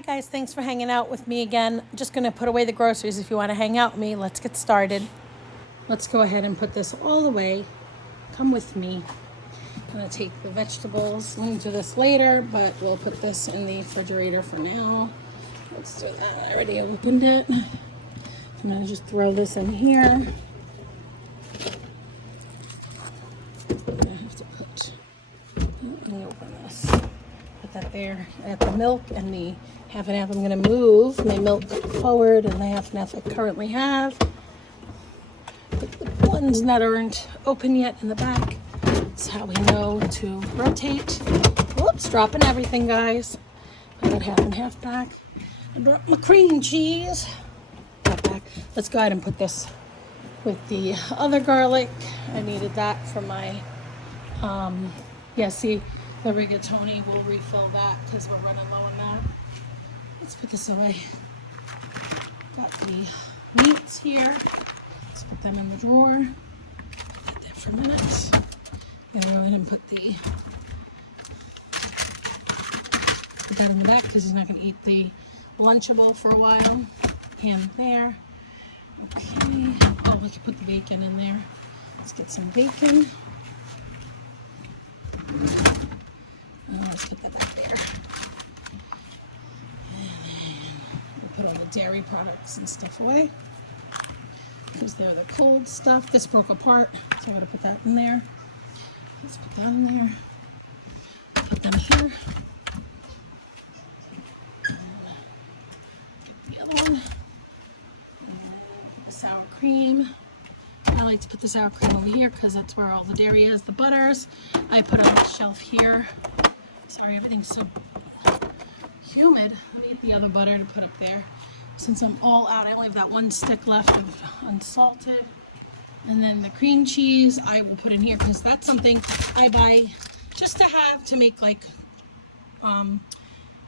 Hi guys, thanks for hanging out with me again. I'm just gonna put away the groceries. If you want to hang out with me, let's get started. Let's go ahead and put this all away. Come with me. I'm gonna take the vegetables. We'll do this later, but we'll put this in the refrigerator for now. Let's do that. I already opened it. I'm gonna just throw this in here. I have to put, let me open this. Put that there. I have the milk and the half and half. I'm gonna move my milk forward and the half and half I currently have. Put the ones that aren't open yet in the back. That's how we know to rotate. Whoops, dropping everything, guys. Put that half and half back. I brought my cream cheese. That back. Let's go ahead and put this with the other garlic. I needed that for my, see, the rigatoni. We'll refill that because we're running low on that. Let's put this away. Got the meats here. Let's put them in the drawer. Put that for a minute. Then we'll go ahead and put that in the back because he's not going to eat the Lunchable for a while. Ham there. Okay. Oh, we can put the bacon in there. Let's get some bacon. Let's put that back there. And we'll put all the dairy products and stuff away because they're the cold stuff. This broke apart, so I'm going to put that in there. Let's put that in there. Put them here. Get the other one. The sour cream. I like to put the sour cream over here because that's where all the dairy is. The butters I put on the shelf here. Sorry, everything's so humid. Let me get the other butter to put up there. Since I'm all out, I only have that one stick left of unsalted. And then the cream cheese I will put in here because that's something I buy just to have to make like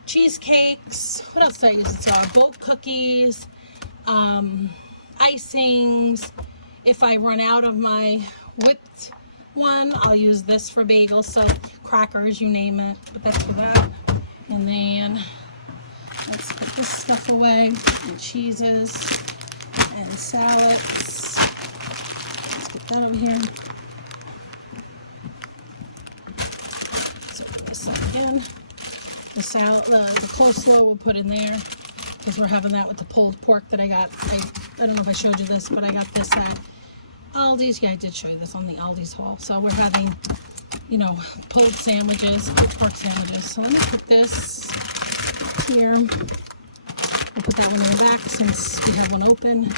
cheesecakes. What else do I use? It's goat cookies, icings. If I run out of my whipped one, I'll use this for bagels. So crackers, you name it, but that's for that. And then let's put this stuff away, and cheeses and salads. Let's get that over here. So put this up again. The salad, the coleslaw we'll put in there because we're having that with the pulled pork that I got. I don't know if I showed you this, but I got this at Aldi's. Yeah, I did show you this on the Aldi's haul. So we're having, pulled sandwiches, pulled pork sandwiches. So let me put this here. We'll put that one in the back since we have one open. And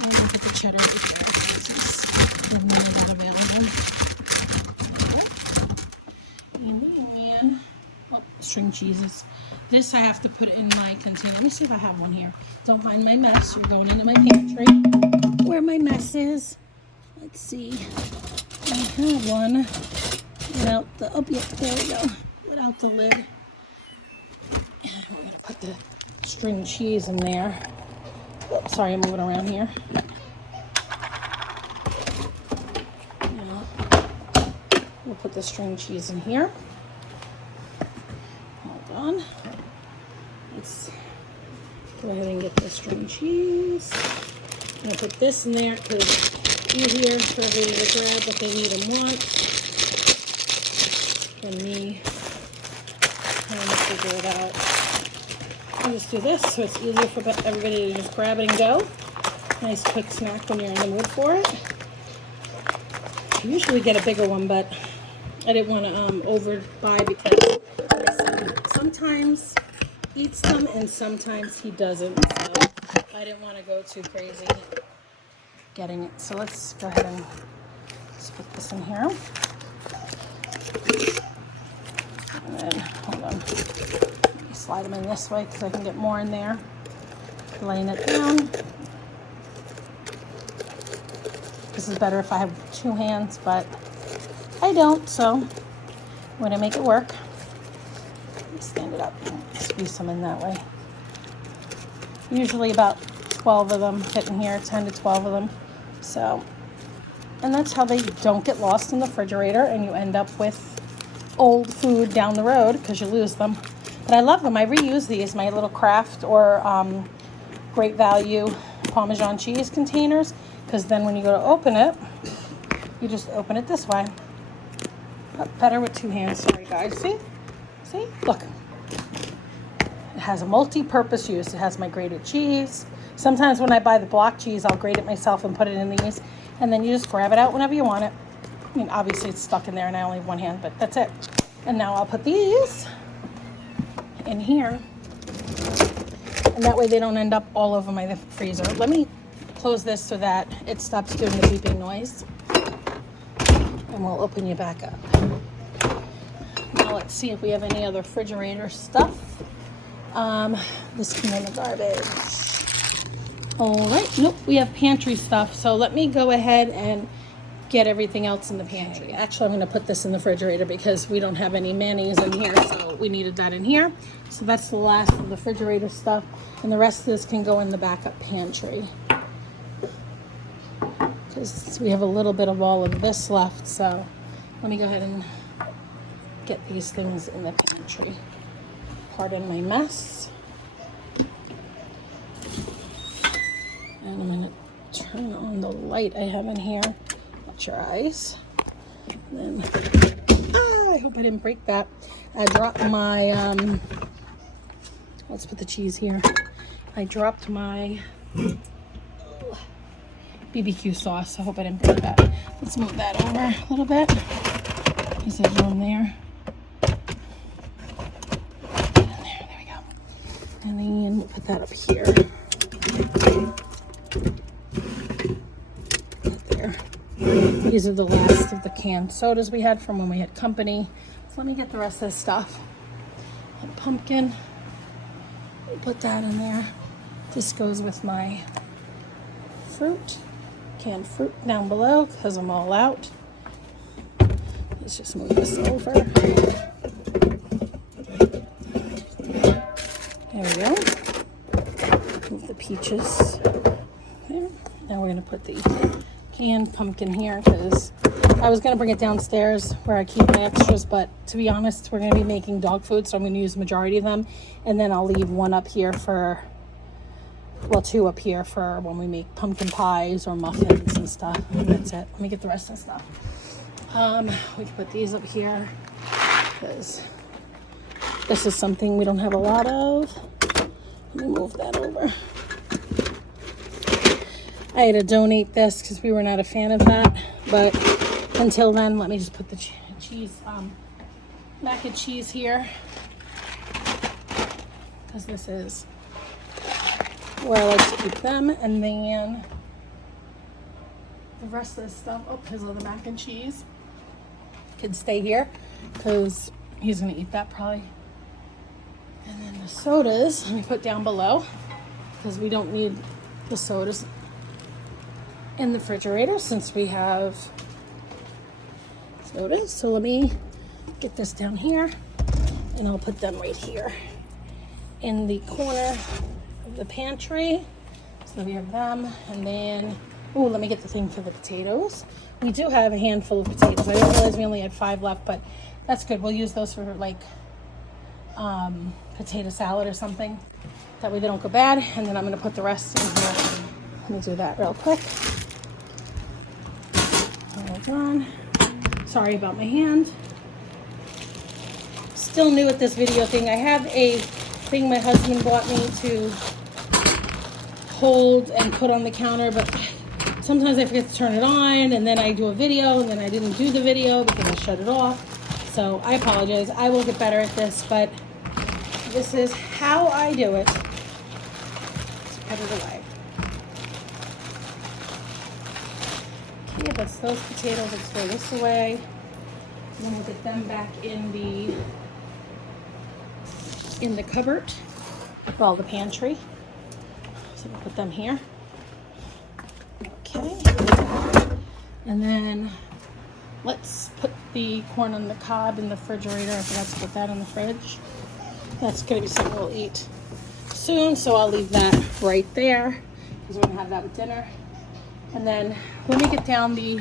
we'll put the cheddar right there since we have none of that available. And string cheeses. This I have to put in my container. Let me see if I have one here. Don't mind my mess. You're going into my pantry where my mess is. Let's see. I have one without the, there we go. Without the lid. And we're going to put the string cheese in there. Oops, sorry, I'm moving around here. Now, we'll put the string cheese in here. Hold on. Let's go ahead and get the string cheese. I'm going to put this in there because it's easier for everybody to grab what they need and want than me trying to figure it out. I'll just do this so it's easier for everybody to just grab it and go. Nice quick snack when you're in the mood for it. I usually get a bigger one, but I didn't want to overbuy because my son sometimes eats them and sometimes he doesn't. So I didn't want to go too crazy getting it. So let's go ahead and just put this in here. And then, hold on. Let me slide them in this way because I can get more in there. Laying it down. This is better if I have two hands, but I don't, so I'm going to make it work. Stand it up, squeeze them in that way. Usually about 12 of them fit in here, 10 to 12 of them. So, and that's how they don't get lost in the refrigerator and you end up with old food down the road because you lose them. But I love them. I reuse these, my little Kraft or Great Value Parmesan cheese containers, because then when you go to open it, you just open it this way. Better with 2 hands. Sorry guys. See, look, it has a multi-purpose use. It has my grated cheese. Sometimes when I buy the block cheese, I'll grate it myself and put it in these, and then you just grab it out whenever you want it. I mean, obviously it's stuck in there and I only have 1 hand, but that's it. And now I'll put these in here, and that way they don't end up all over my freezer. Let me close this so that it stops doing the beeping noise, and we'll open you back up. Now let's see if we have any other refrigerator stuff. This can go in the garbage. All right, nope, we have pantry stuff. So let me go ahead and get everything else in the pantry. Actually, I'm going to put this in the refrigerator because we don't have any mayonnaise in here, so we needed that in here. So that's the last of the refrigerator stuff, and the rest of this can go in the backup pantry because we have a little bit of all of this left. So let me go ahead and get these things in the pantry. Pardon my mess. And I'm going to turn on the light I have in here. Watch your eyes. And then, I hope I didn't break that. I dropped my, let's put the cheese here. I dropped my BBQ sauce. I hope I didn't break that. Let's move that over a little bit. There's room there. There we go. And then we'll put that up here. There. These are the last of the canned sodas we had from when we had company. So let me get the rest of this stuff. And pumpkin. Put that in there. This goes with my fruit. Canned fruit down below because I'm all out. Let's just move this over. There we go. Move the peaches there. Now we're going to put the canned pumpkin here because I was going to bring it downstairs where I keep my extras, but to be honest, we're going to be making dog food, so I'm going to use the majority of them, and then I'll leave one up here for, well, 2 up here for when we make pumpkin pies or muffins and stuff. And that's it. Let me get the rest of the stuff. We can put these up here because this is something we don't have a lot of. Let me move that over. I had to donate this because we were not a fan of that, but until then, let me just put the cheese, mac and cheese here, because this is where I like to keep them, and then the rest of this stuff, oh, because of the mac and cheese, can stay here, because he's going to eat that probably. And then the sodas, let me put down below, because we don't need the sodas in the refrigerator since we have sodas. So let me get this down here, and I'll put them right here in the corner of the pantry. So we have them, and then, oh, let me get the thing for the potatoes. We do have a handful of potatoes. I didn't realize we only had 5 left, but that's good. We'll use those for like potato salad or something. That way they don't go bad. And then I'm going to put the rest in here. Let me do that real quick. Hold on. Sorry about my hand. Still new at this video thing. I have a thing my husband bought me to hold and put on the counter, but sometimes I forget to turn it on, and then I do a video, and then I didn't do the video because I shut it off. So I apologize. I will get better at this, but this is how I do it. Let's put it away. Okay, that's those potatoes. Let's throw this away. And then we'll get them back in the cupboard. Well, the pantry. So we'll put them here. Okay. And then let's put the corn on the cob in the refrigerator. I forgot to put that in the fridge. That's going to be something we'll eat soon, so I'll leave that right there because we're going to have that with dinner. And then let me get down the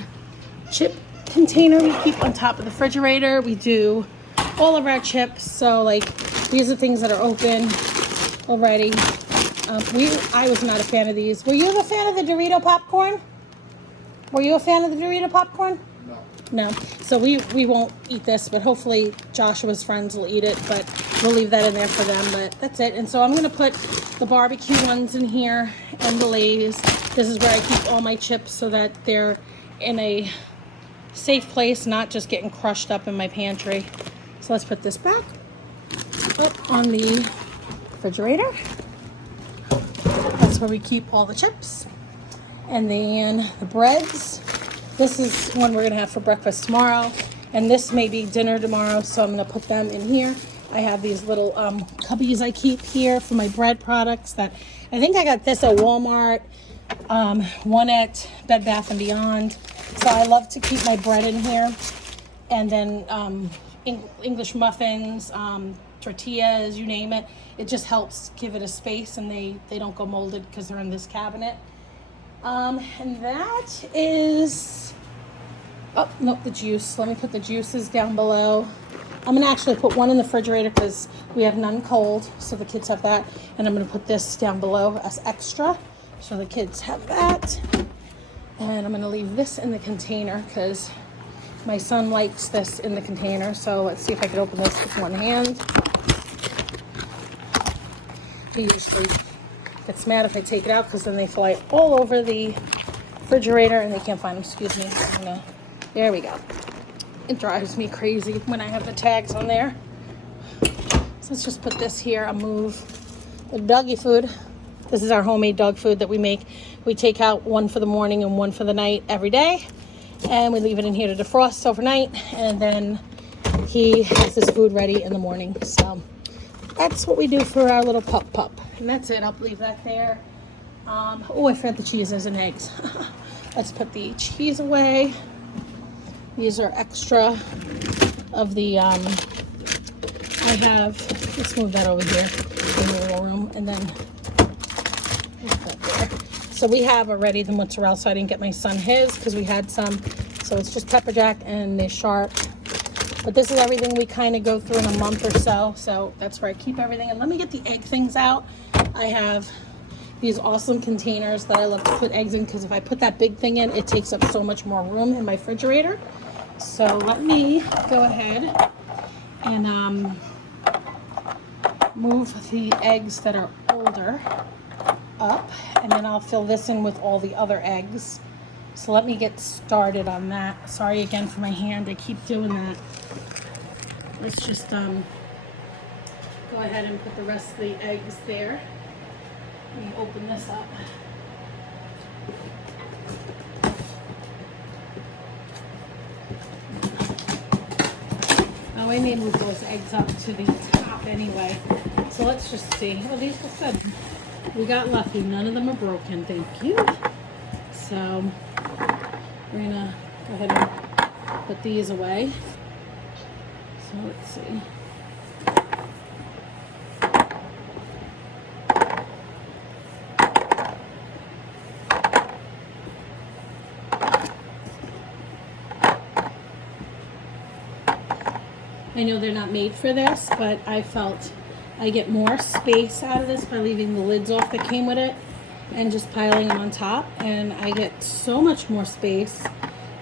chip container we keep on top of the refrigerator. We do all of our chips, so like These are things that are open already. I was not a fan of these. Were you a fan of the Dorito popcorn? Were you a fan of the Dorito popcorn? No. So we won't eat this, but hopefully Joshua's friends will eat it, but we'll leave that in there for them, but that's it. And so I'm going to put the barbecue ones in here and the Lay's. This is where I keep all my chips so that they're in a safe place, not just getting crushed up in my pantry. So let's put this back up on the refrigerator. That's where we keep all the chips. And then the breads. This is one we're going to have for breakfast tomorrow. And this may be dinner tomorrow, so I'm going to put them in here. I have these little cubbies I keep here for my bread products that I think I got this at Walmart, one at Bed Bath & Beyond. So I love to keep my bread in here. And then English muffins, tortillas, you name it. It just helps give it a space, and they don't go molded because they're in this cabinet. And that is, oh, no, the juice. Let me put the juices down below. I'm going to actually put one in the refrigerator because we have none cold, so the kids have that. And I'm going to put this down below as extra, so the kids have that. And I'm going to leave this in the container because my son likes this in the container. So let's see if I can open this with one hand. He usually gets mad if I take it out because then they fly all over the refrigerator and they can't find them. Excuse me. There we go. It drives me crazy when I have the tags on there. So let's just put this here. I'll move the doggy food. This is our homemade dog food that we make. We take out one for the morning and one for the night every day. And we leave it in here to defrost overnight. And then he has his food ready in the morning. So that's what we do for our little pup. And that's it. I'll leave that there. Oh, I forgot the cheeses and eggs. Let's put the cheese away. These are extra of the, I have, let's move that over here in the little room. And then, so we have already the mozzarella, so I didn't get my son his because we had some. So it's just pepper jack and they're sharp. But this is everything we kind of go through in a month or so. So that's where I keep everything. And let me get the egg things out. I have these awesome containers that I love to put eggs in because if I put that big thing in, it takes up so much more room in my refrigerator. So let me go ahead and move the eggs that are older up. And then I'll fill this in with all the other eggs. So let me get started on that. Sorry again for my hand. I keep doing that. Let's just go ahead and put the rest of the eggs there. Let me open this up. Oh, I may move those eggs up to the top anyway. So let's just see. Oh, these are good. We got lucky. None of them are broken. Thank you. So we're gonna go ahead and put these away. So let's see. I know they're not made for this, but I felt I get more space out of this by leaving the lids off that came with it and just piling them on top. And I get so much more space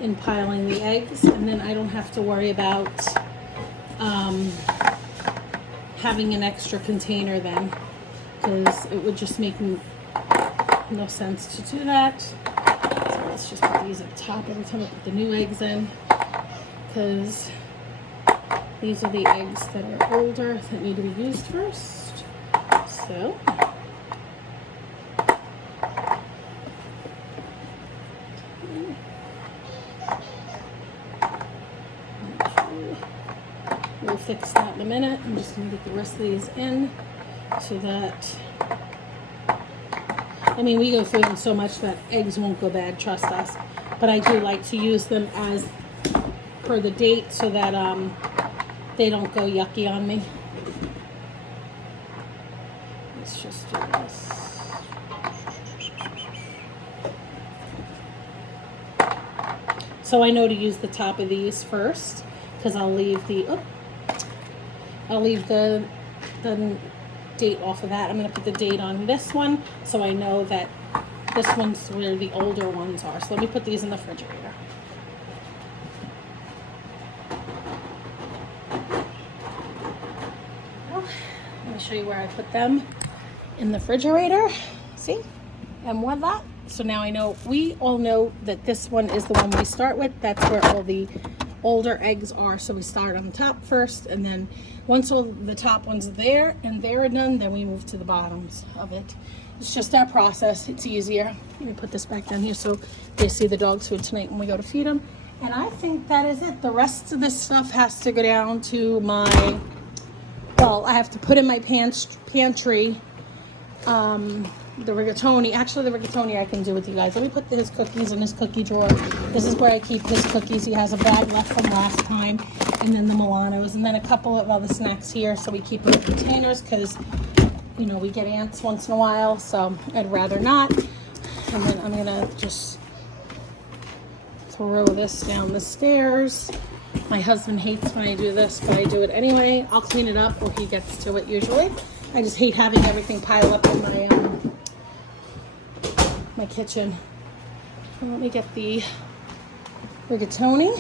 in piling the eggs, and then I don't have to worry about having an extra container then, because it would just make no sense to do that. So let's just put these up top every time I put the new eggs in, because these are the eggs that are older that need to be used first. So we'll fix that in a minute. I'm just going to get the rest of these in so that, I mean, we go through them so much that eggs won't go bad, trust us. But I do like to use them as per the date so that they don't go yucky on me. Let's just do this. So I know to use the top of these first, because I'll leave the the date off of that. I'm going to put the date on this one so I know that this one's where the older ones are. So let me put these in the refrigerator. Well, let me show you where I put them in the refrigerator. See? And with that, so now I know, we all know that this one is the one we start with. That's where all the older eggs are. So we start on the top first, and then once all the top ones are there and they're done, then we move to the bottoms of it. It's just our process. It's easier. Let me put this back down here so they see the dog's food tonight when we go to feed them. And I think that is it. The rest of this stuff has to go down to my, well, I have to put in my pantry, the rigatoni. Actually, the rigatoni I can do with you guys. Let me put his cookies in his cookie drawer. This is where I keep his cookies. He has a bag left from last time, and then the Milanos, and then a couple of other snacks here. So we keep it in containers because, you know, we get ants once in a while, so I'd rather not. And then I'm gonna just throw this down the stairs. My husband hates when I do this, but I do it anyway. I'll clean it up, or he gets to it usually. I just hate having everything pile up in my kitchen. And let me get the rigatoni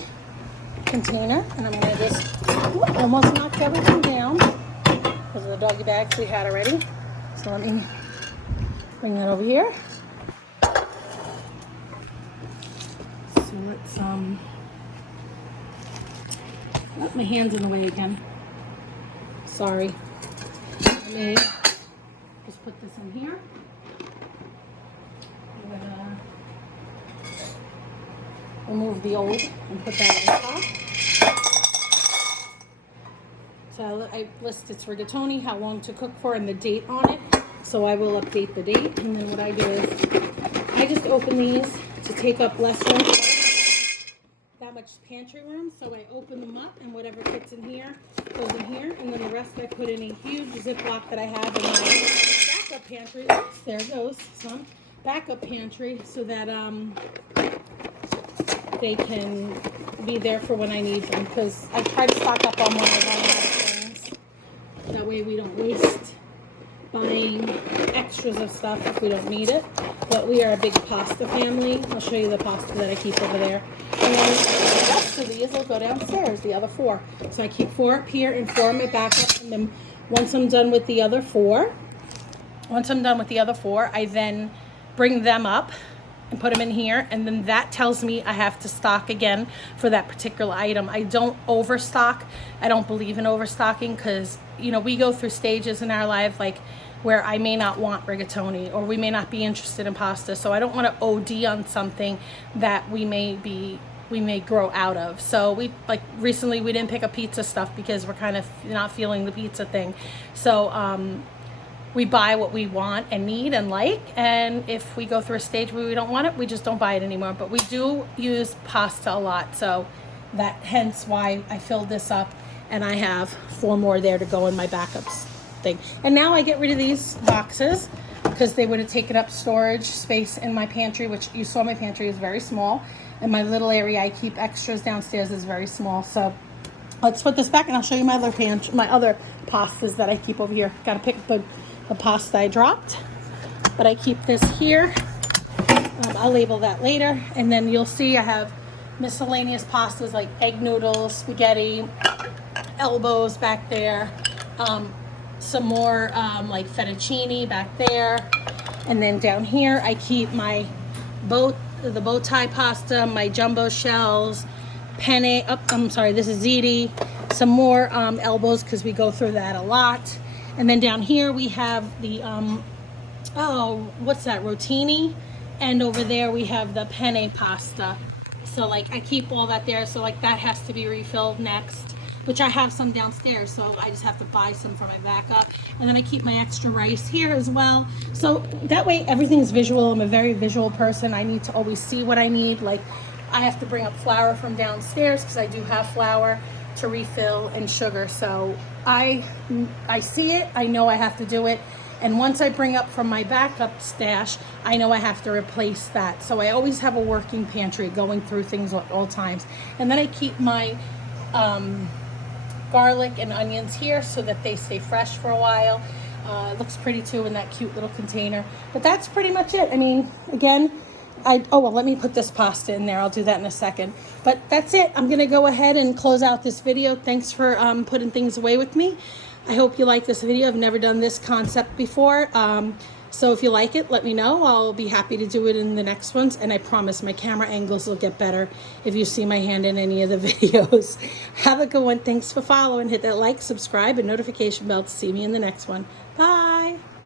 container, and I'm gonna just almost knocked everything down because of the doggy bags we had already. So let me bring that over here. So let's oh, my hand's in the way again. Sorry. Let me just put this in here. I'm gonna remove the old and put that on top. So I list its rigatoni, how long to cook for, and the date on it. So I will update the date. And then what I do is I just open these to take up less room. That much pantry room. So I open them up, and whatever fits in here goes in here. And then the rest I put in a huge Ziploc that I have in my backup pantry. Oops, there it goes. Some backup pantry so that they can be there for when I need them, because I try to stock up on when I run out of things. That way we don't waste buying extras of stuff if we don't need it. But we are a big pasta family. I'll show you the pasta that I keep over there. And then the rest of these will go downstairs, the other 4. So I keep 4 up here and 4 in my backup. And then once I'm done with the other 4, I then bring them up and put them in here, and then that tells me I have to stock again for that particular item. I don't overstock. I don't believe in overstocking because, you know, we go through stages in our life like where I may not want rigatoni, or we may not be interested in pasta. So I don't want to OD on something that we may grow out of. So we, like recently we didn't pick up pizza stuff because we're kind of not feeling the pizza thing. So we buy what we want and need and like, and if we go through a stage where we don't want it, we just don't buy it anymore. But we do use pasta a lot, so that hence why I filled this up, and I have 4 more there to go in my backups thing. And now I get rid of these boxes because they would have taken up storage space in my pantry, which you saw my pantry is very small, and my little area I keep extras downstairs is very small. So let's put this back, and I'll show you my other pastas that I keep over here. Gotta pick the pasta I dropped, but I keep this here. I'll label that later, and then you'll see I have miscellaneous pastas like egg noodles, spaghetti, elbows back there, some more like fettuccine back there, and then down here I keep my the bow tie pasta, my jumbo shells, penne. I'm sorry, this is ziti. Some more elbows because we go through that a lot. And then down here we have the, what's that, rotini? And over there we have the penne pasta. So like I keep all that there. So like that has to be refilled next, which I have some downstairs. So I just have to buy some for my backup. And then I keep my extra rice here as well. So that way everything's visual. I'm a very visual person. I need to always see what I need. Like I have to bring up flour from downstairs because I do have flour to refill, and sugar. So I see it, I know I have to do it, and once I bring up from my backup stash, I know I have to replace that. So I always have a working pantry going through things at all times. And then I keep my garlic and onions here so that they stay fresh for a while. It looks pretty too in that cute little container. But that's pretty much it. I mean, again, oh, well, let me put this pasta in there. I'll do that in a second. But that's it. I'm going to go ahead and close out this video. Thanks for putting things away with me. I hope you like this video. I've never done this concept before. So if you like it, let me know. I'll be happy to do it in the next ones. And I promise my camera angles will get better if you see my hand in any of the videos. Have a good one. Thanks for following. Hit that like, subscribe, and notification bell to see me in the next one.